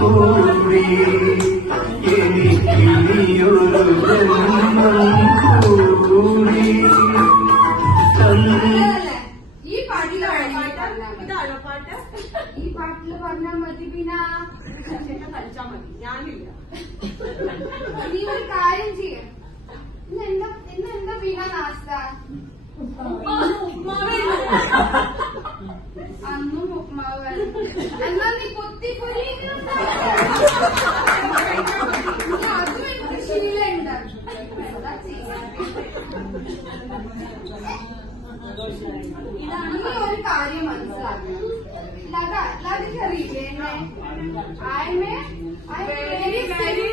കൂടി എനിക്കിനിയൊരു ജന്മം കൂടി ഈ പാട്ടില് ഇതാണോ പാട്ട്? ഈ പാട്ടില് പറഞ്ഞാൽ മതി. പിന്നെ കളിച്ചാ മതി, ഞാനില്ല. നീ ഒരു കാര്യം ചെയ്യും, ഇന്ന് പിന്നെ നാസ്ത അന്നും ഉപ്മാവ്. എന്നാ നീ കൊത്തിപ്പൊരി അതും എനിക്ക് ശീലമുണ്ട്. എന്താ ചെയ്യാൻ? നീ ഒരു കാര്യം മനസ്സിലാക്കണം. ലതറിയില്ലേ എന്നെ? I am very very